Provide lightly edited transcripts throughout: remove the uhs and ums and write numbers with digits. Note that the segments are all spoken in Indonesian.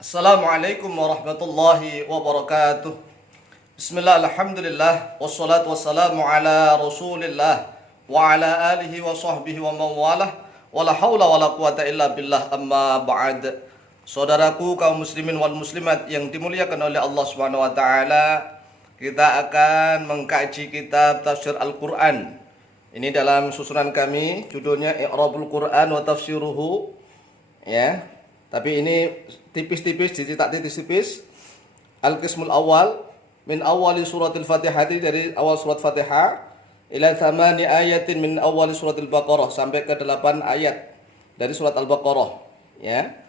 Assalamualaikum warahmatullahi wabarakatuh. Bismillah, alhamdulillah, wassalatu wassalamu ala rasulillah wa ala alihi wa sahbihi wa mawalah, wa la hawla wa la quwata illa billah, amma ba'd. Saudaraku kaum muslimin wal muslimat yang dimuliakan oleh Allah Subhanahu wa taala, kita akan mengkaji kitab tafsir Al-Qur'an. Ini dalam susunan kami, judulnya I'rabul Qur'an wa Tafsiruhu. Ya. Tapi ini tipis-tipis, dicetak tipis-tipis. Al-Qismul Awal min awali suratil Fatihah, dari awal surat Fatihah ila 8 ayatin min awali suratil Baqarah, sampai ke 8 ayat dari surat Al-Baqarah. Ya.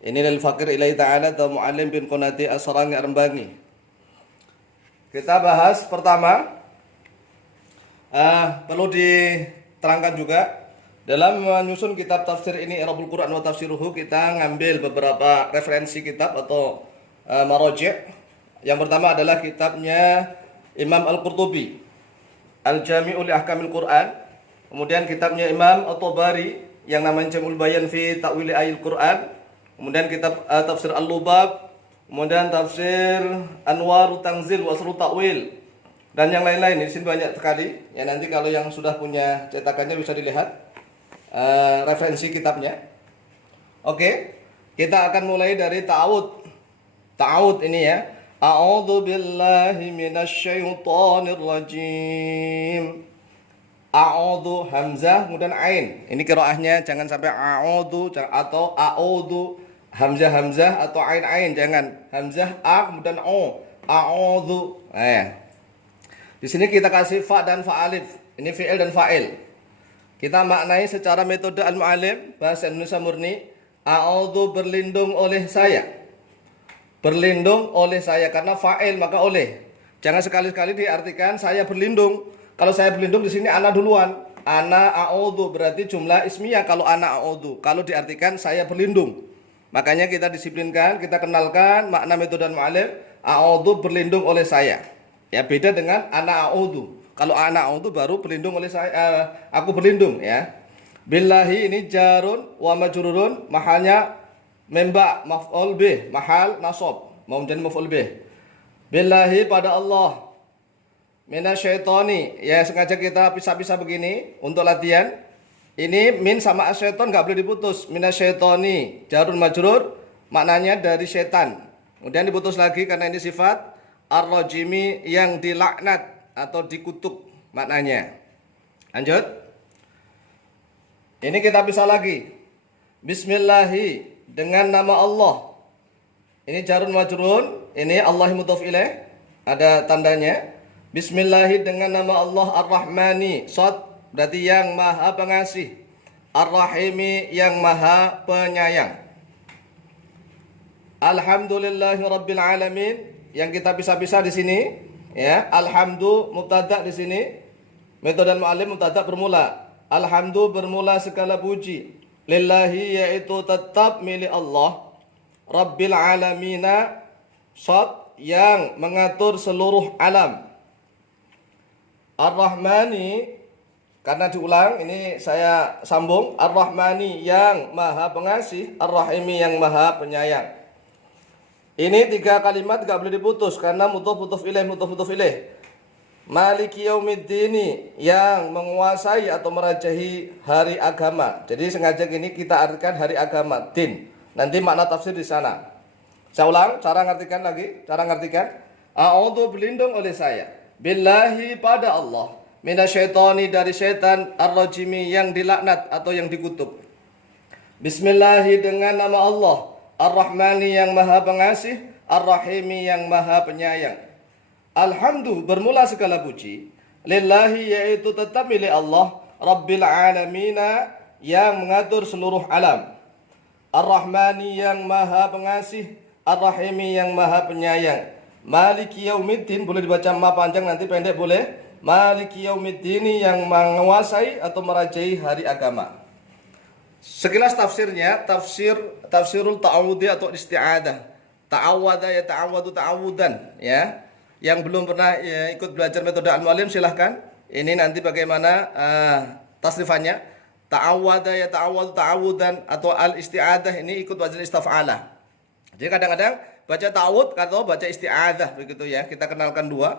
Ini lil fakir ilaihi ta'ala ta muallim bin qunati asrangi arembangi. Kita bahas pertama, perlu diterangkan juga, dalam menyusun kitab tafsir ini I'rabul Qur'an wa Tafsiruhu, kita ngambil beberapa referensi kitab atau maraji'. Yang pertama adalah kitabnya Imam Al-Qurtubi, Al-Jami'u li Ahkamil Qur'an. Kemudian kitabnya Imam At-Tabari yang namanya Jam'ul Bayan fi Ta'wili Ayil Qur'an. Kemudian kitab tafsir Al-Lubab. Kemudian tafsir Anwarut Tanzil wa Asrut Ta'wil, dan yang lain-lain. Di sini banyak sekali. Ya, nanti kalau yang sudah punya cetakannya bisa dilihat referensi kitabnya. Oke, kita akan mulai dari ta'awud. Ta'awud ini ya. A'udzu billahi minasyaitonir rajim. A'udzu hamzah kemudian ain. Ini qiraahnya jangan sampai a'udzu atau a'udzu, hamzah atau ain jangan. Hamzah a kemudian o. A'udzu. Di sini kita kasih fa dan fa alif. Ini fi'il dan fa'il. Kita maknai secara metode al-mu'allim bahasa Indonesia murni. A'udzu, berlindung oleh saya. Berlindung oleh saya, karena fa'il maka oleh. Jangan sekali-kali diartikan saya berlindung. Kalau saya berlindung di sini ana duluan. Ana a'udzu berarti jumlah ismiyah kalau ana a'udzu. Kalau diartikan saya berlindung. Makanya kita disiplinkan, kita kenalkan makna metode al-mu'allim. A'udzu, berlindung oleh saya. Ya, beda dengan ana a'udzu. Kalau anak itu baru berlindung oleh saya, aku berlindung ya. Billahi ini jarun wa majrurun, mahalnya memba maf'ul bih, mahal nasab, mau menjadi maf'ul bih. Billahi pada Allah. Minasyaitoni, ya sengaja kita pisah-pisah begini untuk latihan. Ini min sama asyaiton nggak boleh diputus. Minasyaitoni jarun majrur, maknanya dari setan. Kemudian diputus lagi karena ini sifat ar-rajimi, yang dilaknat atau dikutuk maknanya. Lanjut. Ini kita bisa lagi. Bismillahi, dengan nama Allah. Ini jarun majrun, ini Allah mudhaf ilaih, ada tandanya. Bismillahi, dengan nama Allah. Ar-Rahmani, shad berarti yang maha pengasih. Ar-Rahimi, yang maha penyayang. Alhamdulillahi rabbil alamin, yang kita bisa-bisa di sini. Ya, alhamdu mubtada di sini. Metode mu'allim mubtada bermula. Alhamdu bermula segala puji. Lillahi, yaitu tetap milik Allah. Rabbil alamina, shad yang mengatur seluruh alam. Ar-Rahmani, karena diulang ini saya sambung. Ar-Rahmani, yang maha pengasih. Ar-Rahimi, yang maha penyayang. Ini 3 kalimat gak boleh diputus karena mudhaf ilaih. Maliki yaumiddini, yang menguasai atau merajahi hari agama. Jadi sengaja gini kita artikan hari agama, din. Nanti makna tafsir di sana. Saya ulang cara ngartikan. A'udzu, berlindung oleh saya. Billahi, pada Allah. Minasyaitoni, dari setan. Ar-rajimi, yang dilaknat atau yang dikutuk. Bismillahi, dengan nama Allah. Ar-Rahmani, yang maha pengasih. Ar-Rahimi, yang maha penyayang. Alhamdu, bermula segala puji. Lillahi, yaitu tetap milik Allah. Rabbil alamina, yang mengatur seluruh alam. Ar-Rahmani, yang maha pengasih. Ar-Rahimi, yang maha penyayang. Maliki yaumiddin, boleh dibaca ma panjang, nanti pendek boleh. Maliki yaumiddin, yang menguasai atau merajai hari agama. Sekilas tafsirnya, tafsirul ta'awudi atau isti'adah. Ta'awada ya ta'awadu ta'awudan ya. Yang belum pernah ikut belajar metode al-mu'allim silahkan. Ini nanti bagaimana tasrifannya. Ta'awada ya ta'awadu ta'awudan atau al-isti'adah, ini ikut wazn istaf'alah. Jadi kadang-kadang baca ta'awud atau baca isti'adzah begitu ya. Kita kenalkan dua,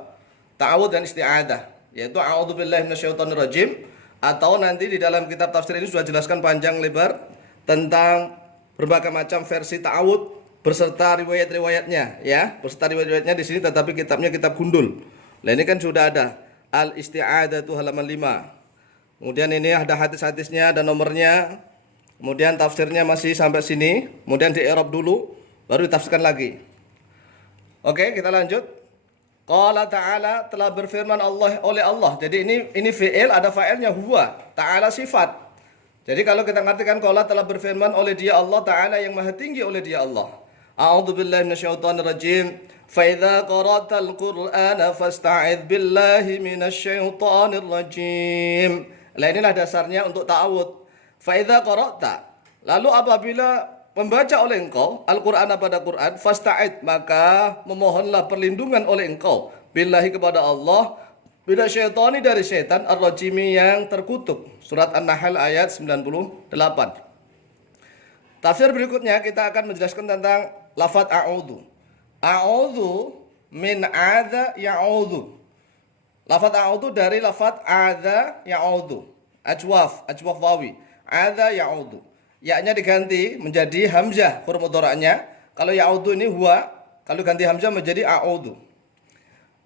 ta'awud dan isti'adzah, yaitu a'udzubillahi minasyaitonirrajim, atau nanti di dalam kitab tafsir ini sudah jelaskan panjang lebar tentang berbagai macam versi ta'awud beserta riwayat-riwayatnya ya. Beserta riwayat-riwayatnya di sini, tetapi kitabnya kitab gundul. Nah, ini kan sudah ada Al-Isti'adzatu halaman 5. Kemudian ini ada hadis-hadisnya, ada nomornya. Kemudian tafsirnya masih sampai sini. Kemudian di i'rab dulu, baru ditafsirkan lagi. Oke, kita lanjut. Qala ta'ala, telah berfirman oleh Allah. Jadi ini fi'il, ada fa'ilnya huwa. Ta'ala sifat. Jadi kalau kita ngartikan qala telah berfirman oleh dia Allah Ta'ala yang maha tinggi, oleh dia Allah. A'udzubillahi minasyaitonirrajim. Fa idza qara'tal Qur'ana fasta'idz billahi minasyaitonirrajim. Nah, inilah dasarnya untuk ta'awud. Fa idza qara'ta, lalu apabila membaca oleh engkau Al-Qur'an pada Qur'an, fasta'id, maka memohonlah perlindungan oleh engkau billahi kepada Allah, minasyaitoni dari syaitan, ar-rajimi yang terkutuk. Surat An-Nahl ayat 98. Tafsir berikutnya kita akan menjelaskan tentang lafaz a'udzu. A'udzu min adza ya'udzu. Lafaz a'udzu dari lafaz adza ya'udzu. Ajwaf wawi. Adza ya'udzu. Ya-nya diganti menjadi hamzah huruf mudhari'nya. Kalau ya'udzu ini huwa, kalau ganti hamzah menjadi a'udzu.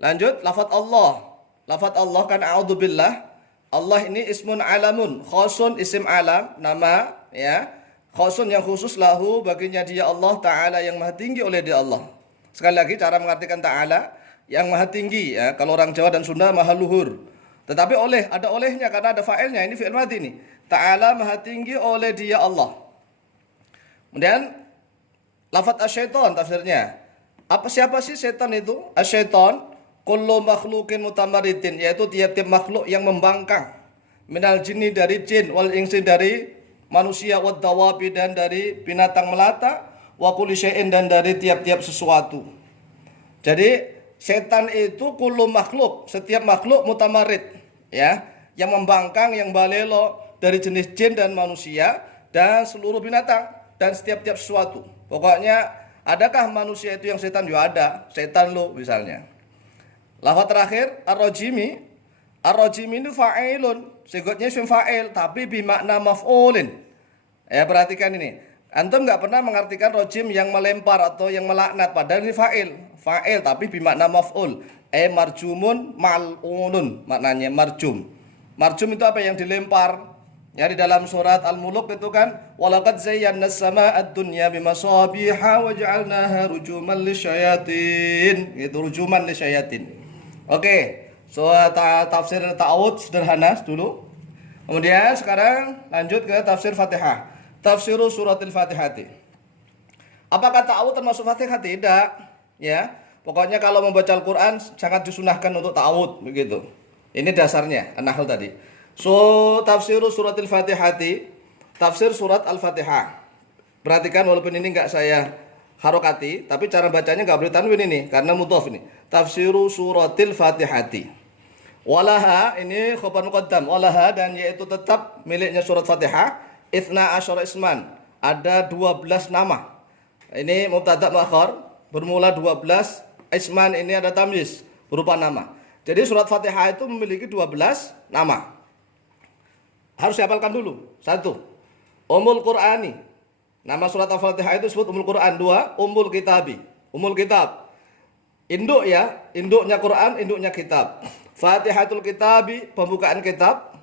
Lanjut, lafaz Allah. Lafaz Allah kan a'udzu billah. Allah ini ismun alamun, khosun isim alam, nama ya. Khosun yang khusus lahu, baginya dia Allah Ta'ala yang maha tinggi, oleh dia Allah. Sekali lagi cara mengartikan Ta'ala yang maha tinggi ya. Kalau orang Jawa dan Sunda maha luhur. Tetapi ada olehnya karena ada fa'ilnya, ini fi'il madhi ini. Ta'ala maha tinggi oleh dia Allah. Kemudian lafaz asyaiton tafsirnya. Siapa sih setan itu? Asyaiton kullu makhluqin mutamaritin, yaitu tiap-tiap makhluk yang membangkang. Minal jinni dari jin, wal insi dari manusia, wad dawabi dan dari binatang melata, wa kulli syai'in dan dari tiap-tiap sesuatu. Jadi setan itu kullu makhluk, setiap makhluk mutamarid ya, yang membangkang, yang balelo dari jenis jin dan manusia dan seluruh binatang dan setiap-tiap sesuatu. Pokoknya adakah manusia itu yang setan? Juga ada, setan lo misalnya. Lafaz terakhir ar-rajimi. Ar-rajimi itu fa'ilun, sigotnya isim fa'il tapi bimakna maf'ulin. Ya, perhatikan ini. Antum enggak pernah mengartikan rajim yang melempar atau yang melaknat, padahal ini fa'il. Fa'il tapi bimakna maf'ul. Marjumun mal'unun, maknanya marjum. Marjum itu apa? Yang dilempar. Ya, di dalam surat Al-Muluk itu kan walaqad zayyana as-samaa'a ad-dunya bimasabiha wa ja'alnaha rujuman lisyayatin. Itu rujuman lisyayatin. Oke. So, tafsir ta'awud sederhana dulu. Kemudian sekarang lanjut ke tafsir Fatihah. Tafsiru suratil Fatihati. Apakah ta'awud termasuk Fatihah? Tidak. Ya. Pokoknya kalau membaca Al-Qur'an sangat disunahkan untuk ta'awud begitu. Ini dasarnya An-Nahl tadi. So, tafsiru suratil Fatihati. Tafsir surat Al-Fatihah. Perhatikan walaupun ini enggak saya harokati, tapi cara bacanya enggak boleh tanwin ini karena mudhaf ini. Tafsiru suratil Fatihati. Walaha ini khabar muqaddam. Walaha dan yaitu tetap miliknya surat Fatihah. Itsna asyara isman. Ada 12 nama. Ini mubtada muakhar bermula 12. Isman ini ada tamyiz berupa nama. Jadi surat Fatihah itu memiliki 12 nama. Harus dihafalkan dulu. 1. Ummul Qur'ani. Nama surat Al-Fatihah itu disebut Ummul Qur'an. 2. Ummul Kitabi. Ummul Kitab. Induk ya, induknya Quran, induknya kitab. Fatihatul Kitabi, pembukaan kitab.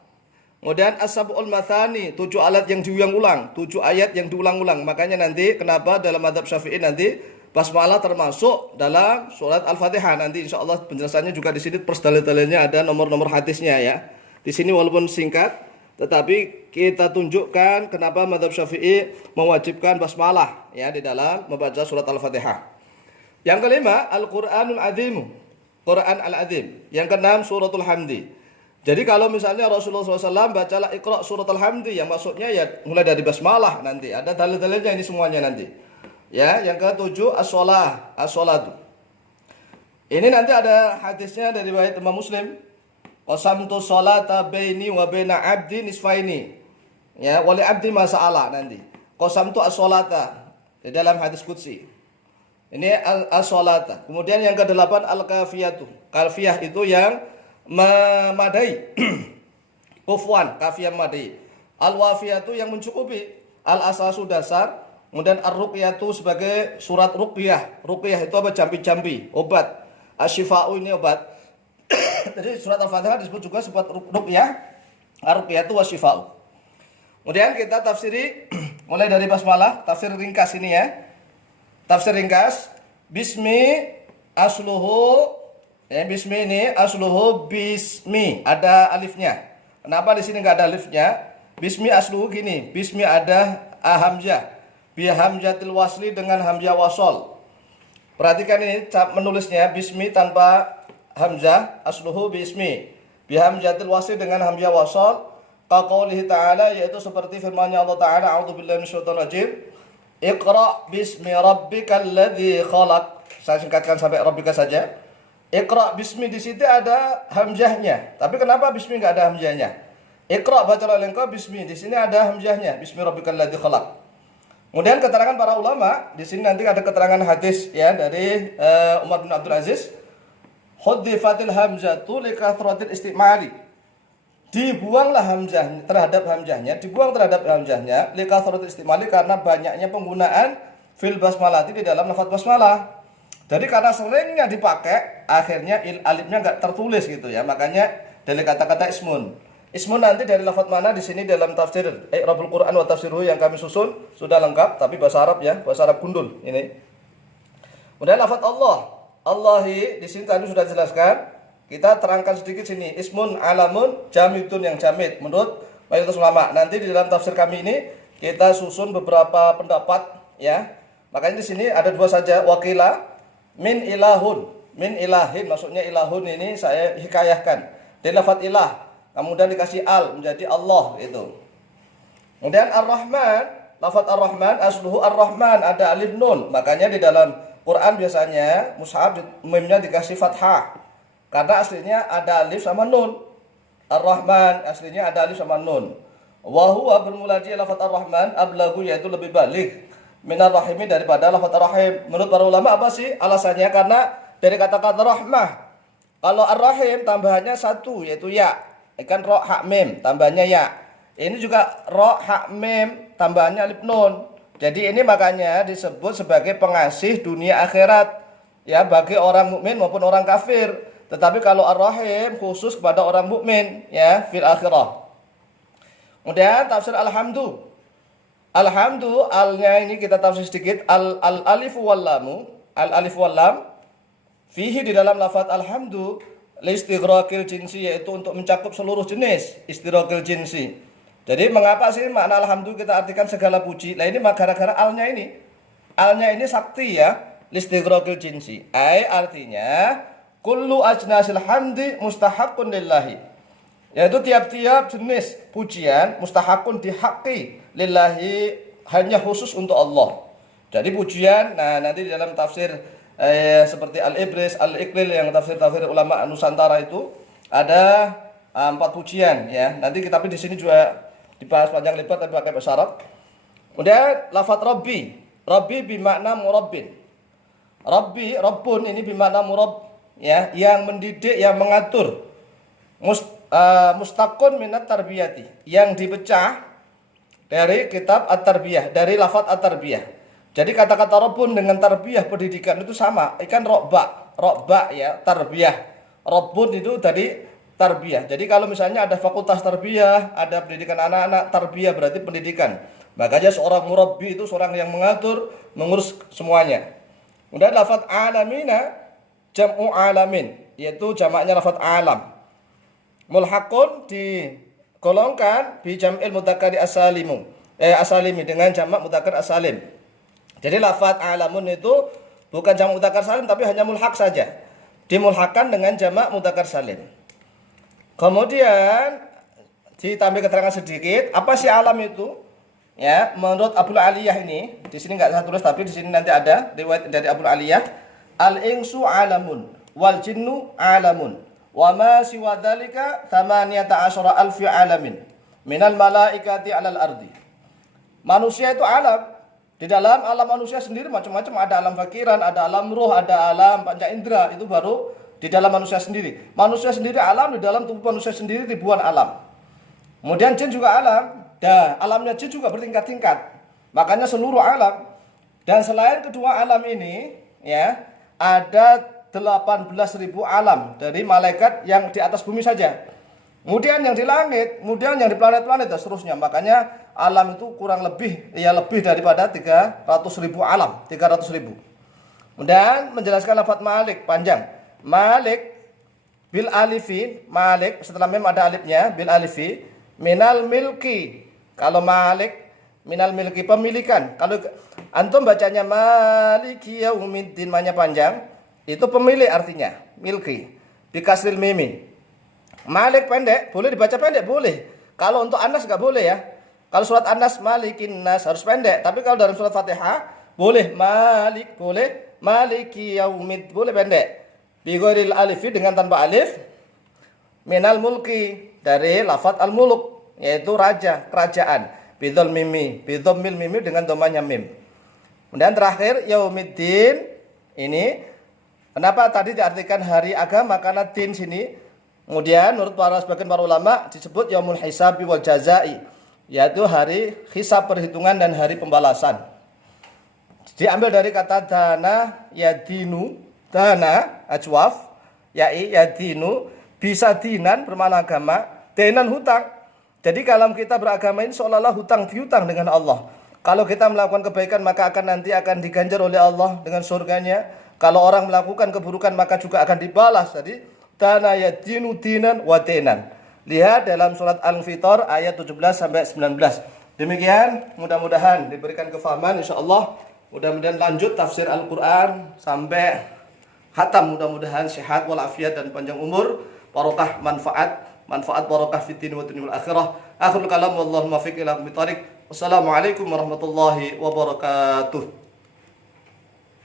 Kemudian As-Sab'ul Mathani, 7 alat yang diulang-ulang, 7 ayat yang diulang-ulang. Makanya nanti kenapa dalam mazhab Syafi'i nanti basmalah termasuk dalam surat Al-Fatihah. Nanti insyaallah penjelasannya juga di sini persdalil-dalilnya ada nomor-nomor hadisnya ya. Di sini walaupun singkat, tetapi kita tunjukkan kenapa mazhab Syafi'i mewajibkan basmalah ya di dalam membaca surat Al-Fatihah. Yang kelima, Al-Qur'anul Azim. Quran Al-Azim. Yang keenam, Suratul Hamdi. Jadi kalau misalnya Rasulullah SAW bacalah Iqra Suratul Hamdi, yang maksudnya ya mulai dari basmalah nanti. Ada dalil-dalilnya ini semuanya nanti. Ya, yang ketujuh, as-sholatu. Ini nanti ada hadisnya dari riwayat Imam Muslim. Qasamtu sholata baini wa baina abdi nisfaini. Ya, wali abdi masa'ala nanti. Qasamtu as-sholata di dalam hadis qudsi. Ini as-salata. Kemudian yang kedelapan al-kafiyatu. Kafiyah itu yang memadai. Kufwan, kafiyah memadai. Al-wafiyatu yang mencukupi. Al-asasu dasar. Kemudian ar-ruqyatu sebagai surat ruqyah. Ruqyah itu apa? Jambi-jambi, obat. Asyifa'u ini obat. Jadi surat Al-Fatihah disebut juga surat ruqyah. Ar-ruqyatu wasyifa'u. Kemudian kita tafsiri mulai dari basmalah, tafsir ringkas ini ya. Tafsir ringkas, bismi asluhu, ya, bismi ini asluhu bismi, ada alifnya. Kenapa di sini nggak ada alifnya? Bismi asluhu gini, bismi ada hamzah, bi hamzatil wasli dengan hamzah wasol. Perhatikan ini menulisnya bismi tanpa hamzah, asluhu bismi, bi hamzatil wasli dengan hamzah wasol. Qaulihi ta'ala, yaitu seperti firman-Nya Allah Ta'ala, a'udzubillahi minasyaitonir rajim. Iqra bismi rabbikal ladzi khalaq. Saya singkatkan sampai rabbika saja. Iqra bismi di situ ada hamzahnya. Tapi kenapa bismi enggak ada hamzahnya? Iqra bacalah engkau bismi, di sini ada hamzahnya. Bismi rabbikal ladzi khalaq. Kemudian keterangan para ulama, di sini nanti ada keterangan hadis ya dari Umar bin Abdul Aziz. Huddifatil hamzatu li kathratil istimali. Dibuanglah hamzah terhadap hamzahnya, dibuang terhadap hamzahnya likasratul istimali karena banyaknya penggunaan fil basmalati di dalam lafaz basmalah. Jadi karena seringnya dipakai, akhirnya alifnya enggak tertulis gitu ya. Makanya dari kata-kata ismun. Ismun nanti dari lafaz mana di sini dalam tafsir I'rabul Quran wa tafsiruhu yang kami susun sudah lengkap, tapi bahasa Arab ya, bahasa Arab gundul ini. Kemudian lafaz Allah. Allahi di sini tadi sudah dijelaskan. Kita terangkan sedikit sini. Ismun alamun jamidun yang jamid menurut mayoritas ulama. Nanti di dalam tafsir kami ini kita susun beberapa pendapat ya. Makanya di sini ada dua saja, wakila min ilahun. Min ilahin maksudnya ilahun ini saya hikayahkan. Dari lafaz ilah kemudian dikasih al menjadi Allah itu. Kemudian ar-Rahman, lafaz ar-Rahman asluhu ar-Rahman, ada alif nun. Makanya di dalam Quran biasanya mushaf mimnya dikasih fathah. Karena aslinya ada alif sama nun. Ar-Rahman aslinya ada alif sama nun. Wa huwa bermula di lafaz ar-Rahman ablagu, yaitu lebih balik minar rahimi daripada lafaz ar-Rahim. Menurut para ulama apa sih alasannya? Karena dari kata-kata rahmah. Kalau ar-Rahim tambahannya satu yaitu ya. Ikan ro ha mim tambahannya ya. Ini juga ro ha mim tambahannya alif nun. Jadi ini makanya disebut sebagai pengasih dunia akhirat ya bagi orang mukmin maupun orang kafir. Tetapi kalau Ar-Rahim khusus kepada orang mukmin ya fil akhirah. Kemudian tafsir alhamdu. Alhamdu alnya ini kita tafsir sedikit, al alif wal lamu, al alif wal lam fihi di dalam lafaz alhamdu listighraqil jinsi, yaitu untuk mencakup seluruh jenis istighraqil jinsi. Jadi mengapa sih makna alhamdu kita artikan segala puji? Nah ini gara-gara alnya ini. Alnya ini sakti ya, listighraqil jinsi. Artinya kullu ajnasil hamdi mustahaqqun lillahi. Yaitu tiap-tiap jenis pujian mustahakun dihaqi lillahi, hanya khusus untuk Allah. Jadi pujian, nah nanti di dalam tafsir seperti Al-Ibris, Al-Iqlil yang tafsir-tafsir ulama Nusantara itu ada 4 pujian ya. Nanti tapi di sini juga dibahas panjang lebar tapi pakai bahasa Arab. Kemudian lafaz Rabbi. Rabbi bimakna murabbin. Rabbi, Rabbun ini bimakna murabb ya, yang mendidik, yang mengatur. Mustaqun minat tarbiyati, yang dipecah dari kitab at-tarbiyah, dari lafaz at-tarbiyah. Jadi kata-kata Rabbun dengan tarbiyah pendidikan itu sama, ikan rokba ya, tarbiyah. Rabbun itu dari tarbiyah. Jadi kalau misalnya ada fakultas tarbiyah, ada pendidikan anak-anak, tarbiyah berarti pendidikan. Makanya seorang murabbi itu seorang yang mengatur, mengurus semuanya. Kemudian lafaz alamina jam'u alamin, yaitu jamaknya lafaz alam. Mulhaqun digolongkan bi jam'il mudzakkari asalimi dengan jamak mudzakkar asalim. Jadi lafaz alamun itu bukan jamak mudzakkar salim tapi hanya mulhaq saja. Dimulhaqkan dengan jamak mudzakkar salim. Kemudian ditambah keterangan sedikit, apa sih alam itu? Ya, menurut Abul Aliyah ini, di sini enggak saya tulis tapi di sini nanti ada riwayat dari Abul Aliyah. Al-insu alamun wal jinnu alamun wa ma siwa dzalika 18,000 alamin minal malaikati 'alal ardi. Manusia itu alam, Di dalam alam manusia sendiri macam-macam, ada alam fakiran, ada alam roh, ada alam panca indera, itu baru di dalam manusia sendiri. Manusia sendiri alam, di dalam tubuh manusia sendiri ribuan alam. Kemudian jin juga alam, dan alamnya jin juga bertingkat-tingkat. Makanya seluruh alam. Dan selain kedua alam ini, ya, ada 18.000 alam dari malaikat yang di atas bumi saja. Kemudian yang di langit, kemudian yang di planet-planet dan seterusnya. Makanya alam itu kurang lebih, ya lebih daripada 300.000 alam, 300.000. Kemudian menjelaskan lafaz Malik panjang. Malik bil alifi, Malik setelah mem ada alifnya, bil alifi, minal milki. Kalau Malik minal milki pemilikan. Kalau antum bacanya Maliki yaumiddin, namanya panjang, itu pemilik artinya, milki. Bikasril mimin. Malik pendek, boleh dibaca pendek, boleh. Kalau untuk Anas nggak boleh ya. Kalau surat Anas Malikin Nas harus pendek. Tapi kalau dalam surat Fatihah boleh Malik, boleh Maliki yaumid, boleh pendek. Bighairil alifi, dengan tanpa alif. Minal mulki, dari lafaz al-muluk, yaitu raja, kerajaan. Bidhol mimi, bidhommil mimi dengan domanya mim. Kemudian terakhir yaumiddin, ini kenapa tadi diartikan hari agama, karena din sini. Kemudian menurut sebagian para ulama disebut yaumul hisabi wal jazai, yaitu hari hisab perhitungan dan hari pembalasan. Diambil dari kata dana yadinu, dana ajwaf, yai yadinu, bisa dinan bermakna agama, denan hutang. Jadi kalau kita beragama ini seolah-olah hutang piutang dengan Allah. Kalau kita melakukan kebaikan maka nanti akan diganjar oleh Allah dengan surganya. Kalau orang melakukan keburukan maka juga akan dibalas. Jadi dana yadinu dinan wa denan. Lihat dalam surat Al-Fitor ayat 17 sampai 19. Demikian, mudah-mudahan diberikan kefahaman insyaallah. Mudah-mudahan lanjut tafsir Al-Qur'an sampai khatam, mudah-mudahan sehat walafiat dan panjang umur, barokah manfaat barokah fid din wa dunya wal akhirah. Akhirul kalam wallahu muwaffiq ila aqwamit thariq. Wassalamualaikum warahmatullahi wabarakatuh.